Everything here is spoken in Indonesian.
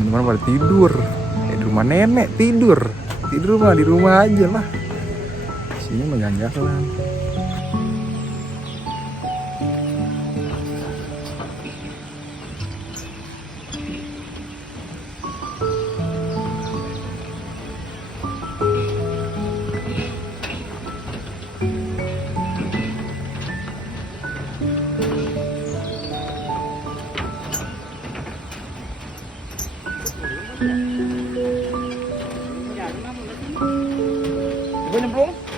teman-teman pada tidur. Di rumah nenek tidur mah di rumah aja lah. Sini mah jalan-jalan. Coba nyemplung.